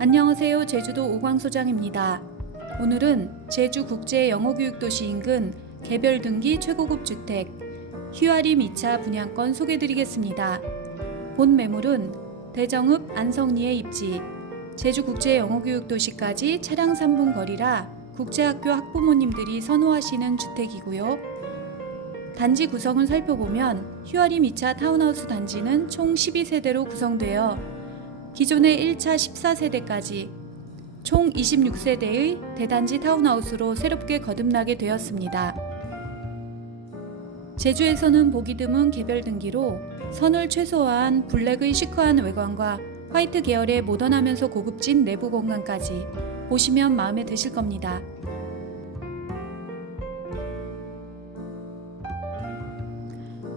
안녕하세요. 제주도 오광소장입니다. 오늘은 제주 국제 영어교육도시 인근 개별 등기 최고급 주택 휴아리 미차 분양권 소개드리겠습니다. 본 매물은 대정읍 안성리의 입지 제주 국제 영어교육도시까지 차량 3분 거리라 국제학교 학부모님들이 선호하시는 주택이고요. 단지 구성을 살펴보면 휴아리 미차 타운하우스 단지는 총 12세대로 구성되어 기존의 1차 14세대까지 총 26세대의 대단지 타운하우스로 새롭게 거듭나게 되었습니다. 제주에서는 보기 드문 개별 등기로 선을 최소화한 블랙의 시크한 외관과 화이트 계열의 모던하면서 고급진 내부 공간까지 보시면 마음에 드실 겁니다.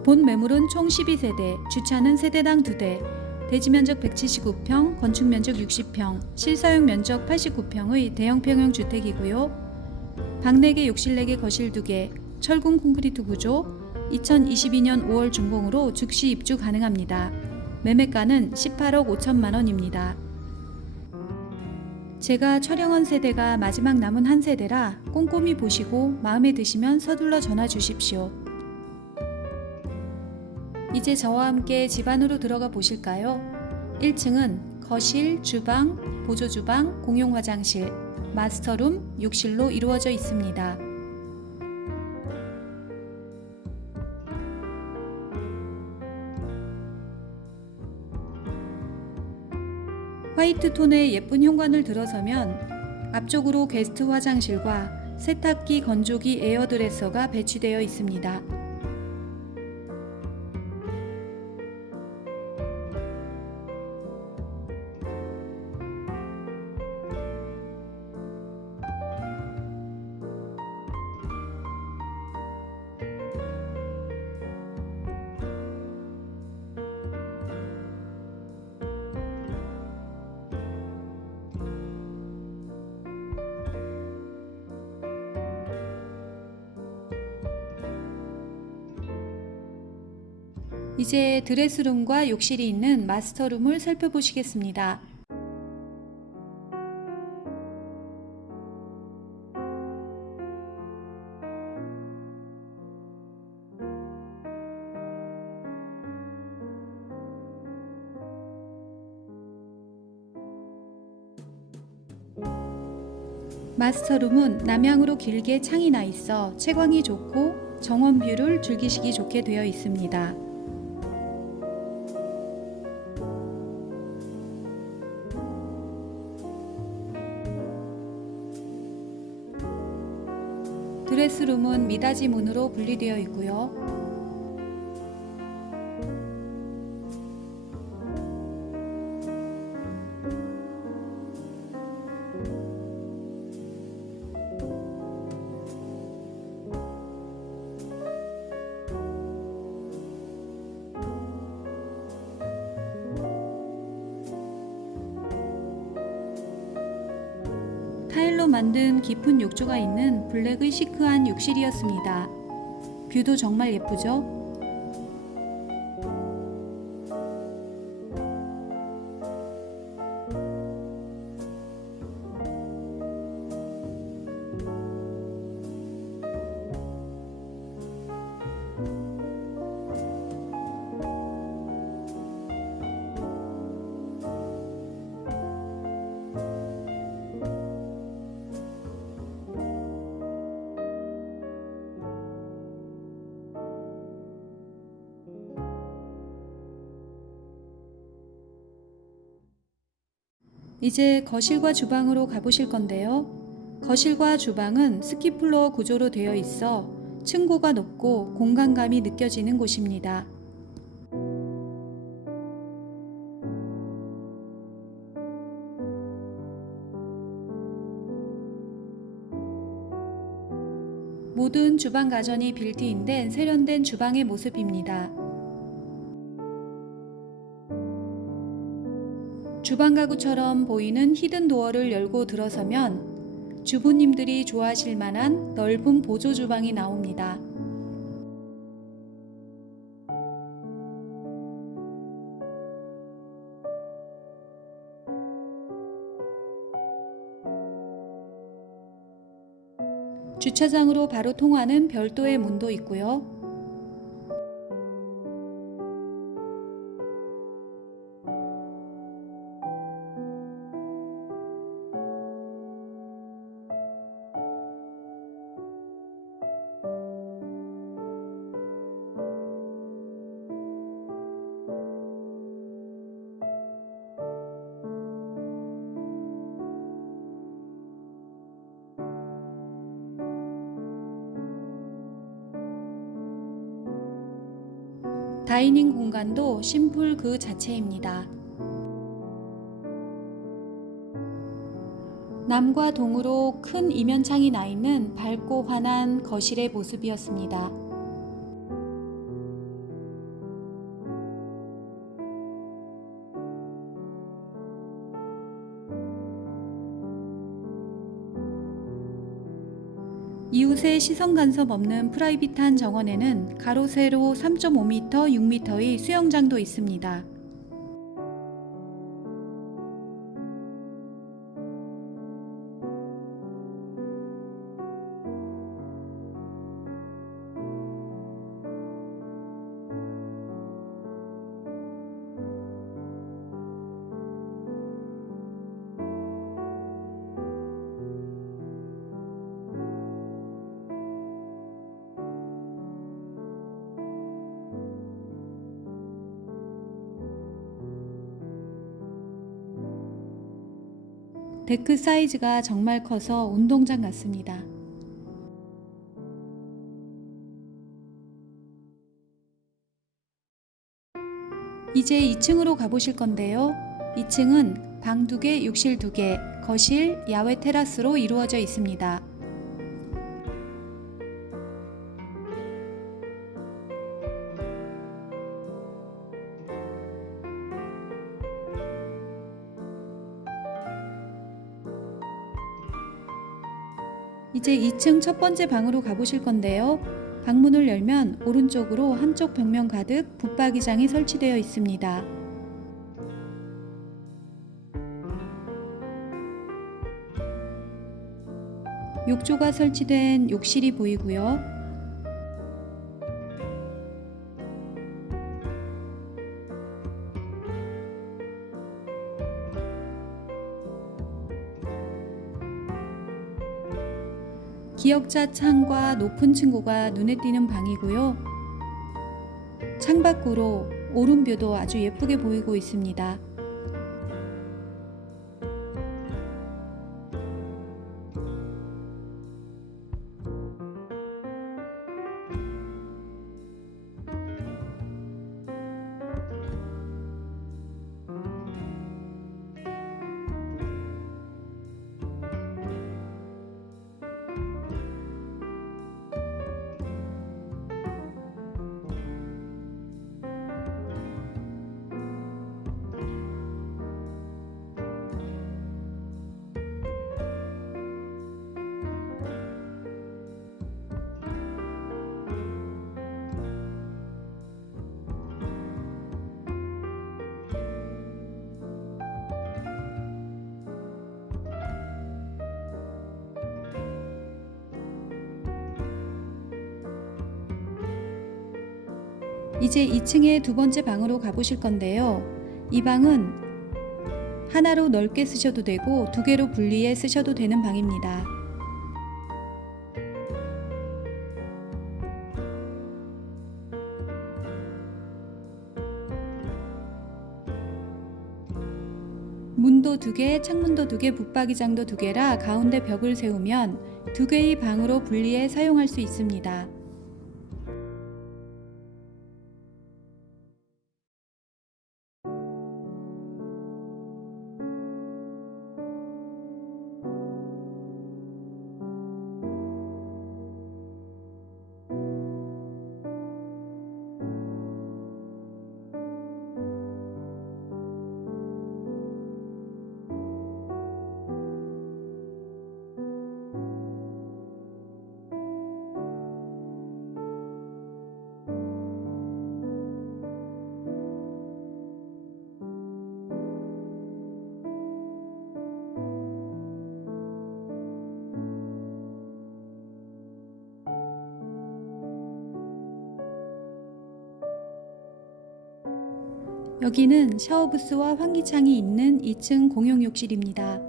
본 매물은 총 12세대, 주차는 세대당 2대, 대지 면적 179평, 건축 면적 60평, 실사용 면적 89평의 대형 평형 주택이고요. 방 4개, 욕실 4개, 거실 2개, 철근 콘크리트 구조, 2022년 5월 준공으로 즉시 입주 가능합니다. 매매가는 18억 5천만 원입니다. 제가 촬영한 세대가 마지막 남은 한 세대라 꼼꼼히 보시고 마음에 드시면 서둘러 전화 주십시오. 이제 저와 함께 집 안으로 들어가 보실까요? 1층은 거실, 주방, 보조주방, 공용 화장실, 마스터룸, 욕실로 이루어져 있습니다. 화이트 톤의 예쁜 현관을 들어서면 앞쪽으로 게스트 화장실과 세탁기, 건조기, 에어드레서가 배치되어 있습니다. 이제 드레스룸과 욕실이 있는 마스터룸을 살펴보시겠습니다. 마스터룸은 남향으로 길게 창이 나 있어 채광이 좋고 정원 뷰를 즐기시기 좋게 되어 있습니다. 드레스룸은 미닫이 문으로 분리되어 있고요. 만든 깊은 욕조가 있는 블랙의 시크한 욕실이었습니다. 뷰도 정말 예쁘죠? 이제 거실과 주방으로 가보실 건데요. 거실과 주방은 스키플로어 구조로 되어 있어 층고가 높고 공간감이 느껴지는 곳입니다. 모든 주방 가전이 빌트인된 세련된 주방의 모습입니다. 주방 가구처럼 보이는 히든 도어를 열고 들어서면 주부님들이 좋아하실 만한 넓은 보조 주방이 나옵니다. 주차장으로 바로 통하는 별도의 문도 있고요. 다이닝 공간도 심플 그 자체입니다. 남과 동으로 큰 이면창이 나 있는 밝고 환한 거실의 모습이었습니다. 이웃의 시선 간섭 없는 프라이빗한 정원에는 가로 세로 3.5m, 6m의 수영장도 있습니다. 데크 사이즈가 정말 커서 운동장 같습니다. 이제 2층으로 가보실 건데요. 2층은 방 2개, 욕실 2개, 거실, 야외 테라스로 이루어져 있습니다. 이제 2층 첫 번째 방으로 가보실 건데요. 방문을 열면 오른쪽으로 한쪽 벽면 가득 붙박이장이 설치되어 있습니다. 욕조가 설치된 욕실이 보이고요. 기역자 창과 높은 층고가 눈에 띄는 방이고요. 창 밖으로 오름뷰도 아주 예쁘게 보이고 있습니다. 이제 2층의 두 번째 방으로 가보실 건데요. 이 방은 하나로 넓게 쓰셔도 되고 두 개로 분리해 쓰셔도 되는 방입니다. 문도 두 개, 창문도 두 개, 붙박이장도 두 개라 가운데 벽을 세우면 두 개의 방으로 분리해 사용할 수 있습니다. 여기는 샤워부스와 환기창이 있는 2층 공용 욕실입니다.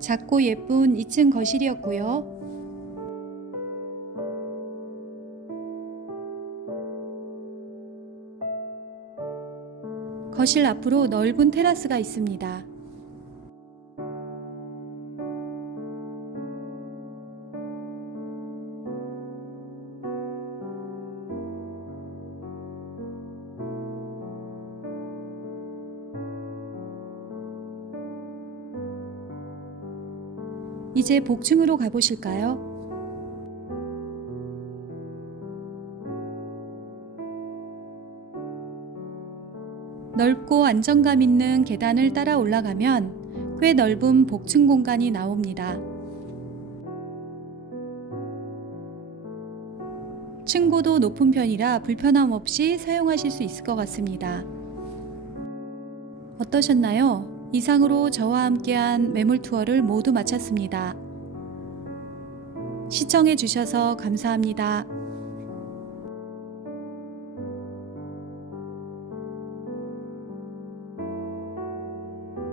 작고 예쁜 2층 거실이었고요. 거실 앞으로 넓은 테라스가 있습니다. 이제 복층으로 가보실까요? 넓고 안정감 있는 계단을 따라 올라가면 꽤 넓은 복층 공간이 나옵니다. 층고도 높은 편이라 불편함 없이 사용하실 수 있을 것 같습니다. 어떠셨나요? 이상으로 저와 함께한 매물 투어를 모두 마쳤습니다. 시청해 주셔서 감사합니다.